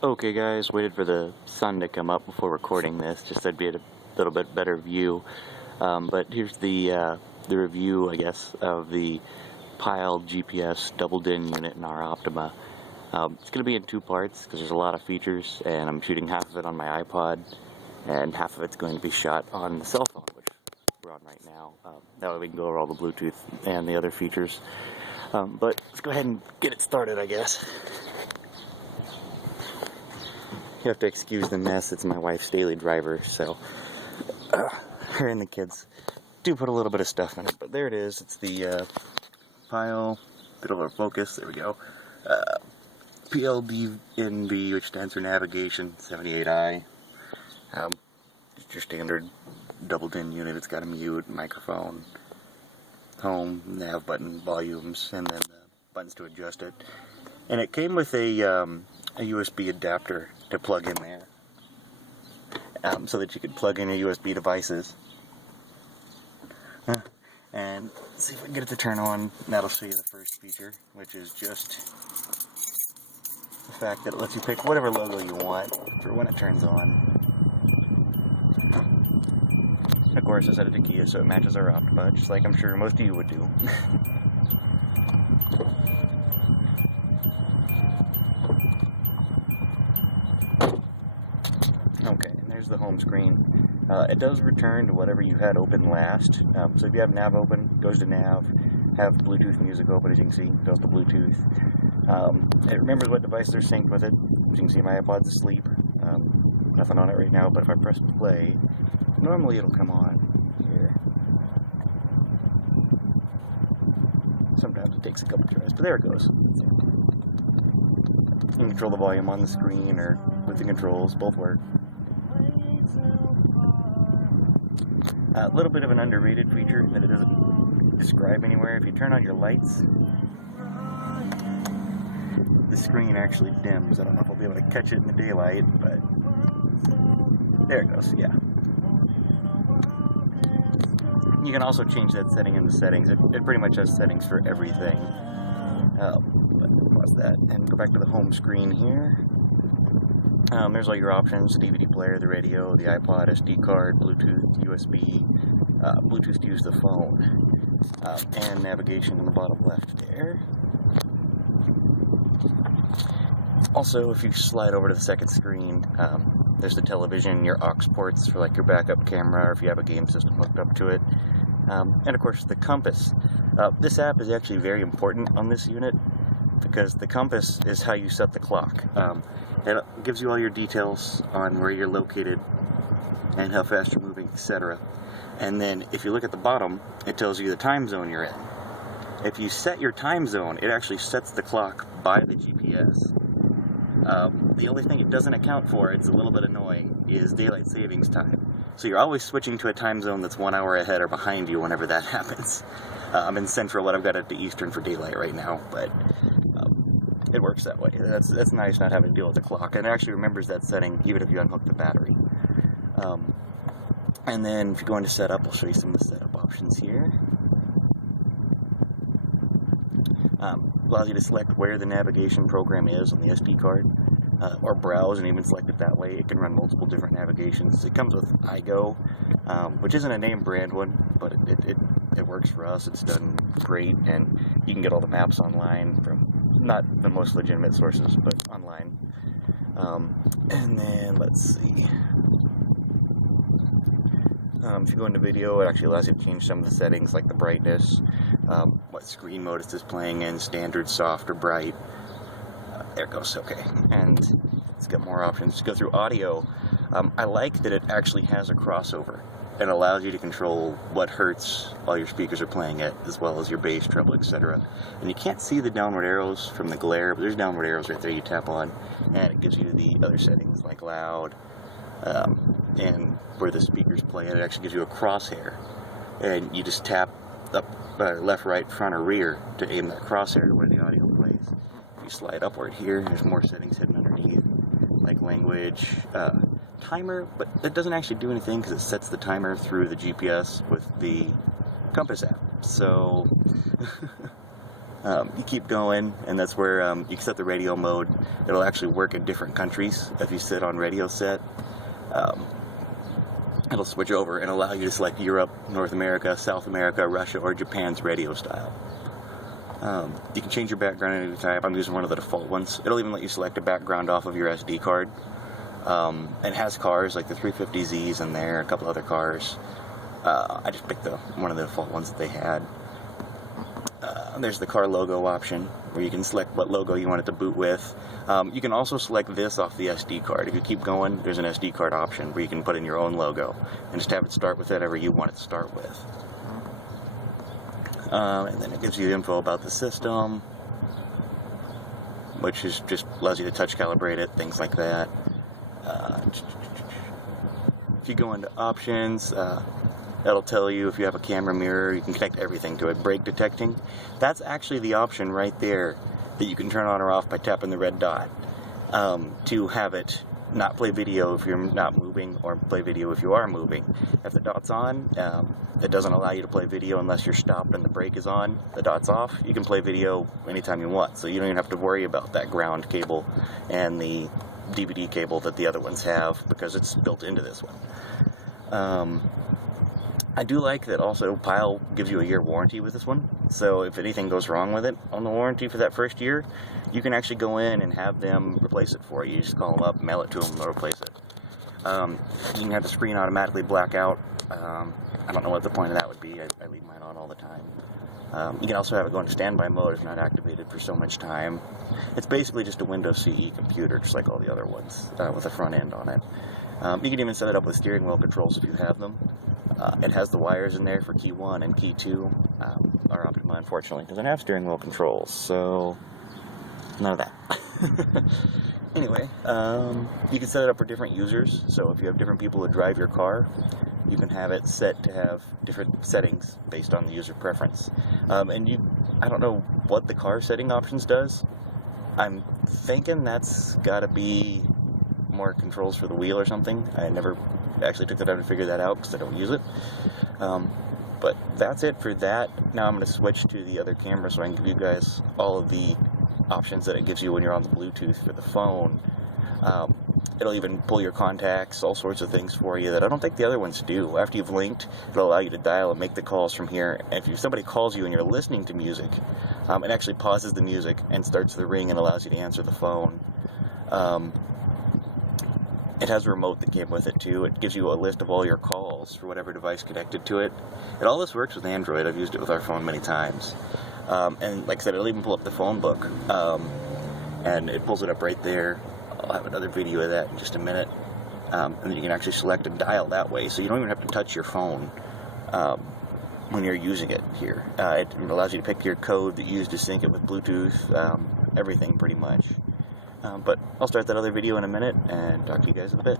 Okay guys, waited for the sun to come up before recording this, just so I'd be at a little bit better view. But here's the review, I guess, of the Pyle GPS double DIN unit in our Optima. It's going to be in two parts because there's a lot of features, and I'm shooting half of it on my iPod, and half of it's going to be shot on the cell phone, which we're on right now. That way we can go over all the Bluetooth and the other features. But let's go ahead and get it started, I guess. You have to excuse the mess, it's my wife's daily driver, so her and the kids do put a little bit of stuff in it, but there it is. It's the Pyle, bit over focus, there we go, PLDNV, which stands for Navigation 78I. It's your standard double DIN unit. It's got a mute, microphone, home, nav button, volumes, and then buttons to adjust it. And it came with a USB adapter to plug in there, so that you could plug in your USB devices. And let's see if I can get it to turn on, and that'll show you the first feature, which is just the fact that it lets you pick whatever logo you want for when it turns on. Of course, I set it to Kia so it matches our Optima, just like I'm sure most of you would do. Okay, and there's the home screen. It does return to whatever you had open last. So if you have nav open, it goes to nav. Have Bluetooth music open, as you can see, it goes to Bluetooth. It remembers what devices are synced with it. As you can see, my iPod's asleep. Nothing on it right now, but if I press play, normally it'll come on here. Sometimes it takes a couple tries, but there it goes. You can control the volume on the screen or with the controls, both work. A little bit of an underrated feature that it doesn't describe anywhere. If you turn on your lights, the screen actually dims. I don't know if I'll be able to catch it in the daylight, but there it goes, yeah. You can also change that setting in the settings. It pretty much has settings for everything. But pause that and go back to the home screen here. There's all your options: the DVD player, the radio, the iPod, SD card, Bluetooth, USB, Bluetooth to use the phone, and navigation in the bottom left there. Also, if you slide over to the second screen, there's the television, your aux ports for like your backup camera, or if you have a game system hooked up to it, and of course the compass. This app is actually very important on this unit because the compass is how you set the clock. It gives you all your details on where you're located and how fast you're moving, etc. And then if you look at the bottom, it tells you the time zone you're in. If you set your time zone, it actually sets the clock by the GPS. The only thing it doesn't account for, it's a little bit annoying, is daylight savings time. So you're always switching to a time zone that's 1 hour ahead or behind you whenever that happens. I'm in Central, but I've got it to Eastern for daylight right now, but it works that way. That's nice not having to deal with the clock, and it actually remembers that setting even if you unhook the battery. And then if you go into setup, I'll show you some of the setup options here. Allows you to select where the navigation program is on the SD card, or browse and even select it that way. It can run multiple different navigations. It comes with iGo, which isn't a name brand one, but it works for us. It's done great, and you can get all the maps online from not the most legitimate sources, but online. And then let's see. If you go into video, it actually allows you to change some of the settings, like the brightness, what screen mode it's displaying in, standard, soft, or bright. There it goes, okay. And it's got more options. To go through audio, I like that it actually has a crossover. It allows you to control what hertz all your speakers are playing at, as well as your bass, treble, etc. And you can't see the downward arrows from the glare, but there's downward arrows right there you tap on, and it gives you the other settings, like loud, and where the speakers play, and it actually gives you a crosshair, and you just tap up left, right, front, or rear to aim that crosshair where the audio plays. If you slide upward here, there's more settings hidden underneath, like language, timer, but it doesn't actually do anything because it sets the timer through the GPS with the compass app. So You keep going, and that's where you can set the radio mode. It'll actually work in different countries. If you sit on radio set, it'll switch over and allow you to select Europe, North America, South America, Russia, or Japan's radio style. You can change your background at any time. I'm using one of the default ones. It'll even let you select a background off of your SD card. It has cars like the 350Zs in there, a couple other cars. I just picked one of the default ones that they had. There's the car logo option, where you can select what logo you want it to boot with. You can also select this off the SD card. If you keep going, there's an SD card option where you can put in your own logo and just have it start with whatever you want it to start with. And then it gives you info about the system, which is just allows you to touch calibrate it, things like that. If you go into options, that'll tell you if you have a camera mirror, you can connect everything to it. Brake detecting, that's actually the option right there that you can turn on or off by tapping the red dot, to have it not play video if you're not moving, or play video if you are moving. If the dot's on, it doesn't allow you to play video unless you're stopped and the brake is on. The dot's off, you can play video anytime you want, so you don't even have to worry about that ground cable and the DVD cable that the other ones have, because it's built into this one. I do like that also Pyle gives you a year warranty with this one, so if anything goes wrong with it on the warranty for that first year, you can actually go in and have them replace it for you. You just call them up, mail it to them, and they'll replace it. You can have the screen automatically black out. I don't know what the point of that would be. I leave mine on all the time. You can also have it go into standby mode if not activated for so much time. It's basically just a Windows CE computer, just like all the other ones, with a front end on it. You can even set it up with steering wheel controls if you have them. It has the wires in there for key 1 and key 2. Our Optima, unfortunately, doesn't have steering wheel controls, so none of that. Anyway, you can set it up for different users. So if you have different people who drive your car, you can have it set to have different settings based on the user preference. I don't know what the car setting options does. I'm thinking that's got to be more controls for the wheel or something. I never actually took the time to figure that out because I don't use it. But that's it for that. Now I'm going to switch to the other camera so I can give you guys all of the options that it gives you when you're on the Bluetooth for the phone. It'll even pull your contacts, all sorts of things for you that I don't think the other ones do. After you've linked, it'll allow you to dial and make the calls from here. And if somebody calls you and you're listening to music, it actually pauses the music and starts the ring and allows you to answer the phone. It has a remote that came with it too. It gives you a list of all your calls for whatever device connected to it. And all this works with Android. I've used it with our phone many times. And like I said, it'll even pull up the phone book. And it pulls it up right there. I'll have another video of that in just a minute. And then you can actually select and dial that way. So you don't even have to touch your phone when you're using it here. It allows you to pick your code that you use to sync it with Bluetooth. Everything pretty much. But I'll start that other video in a minute and talk to you guys in a bit.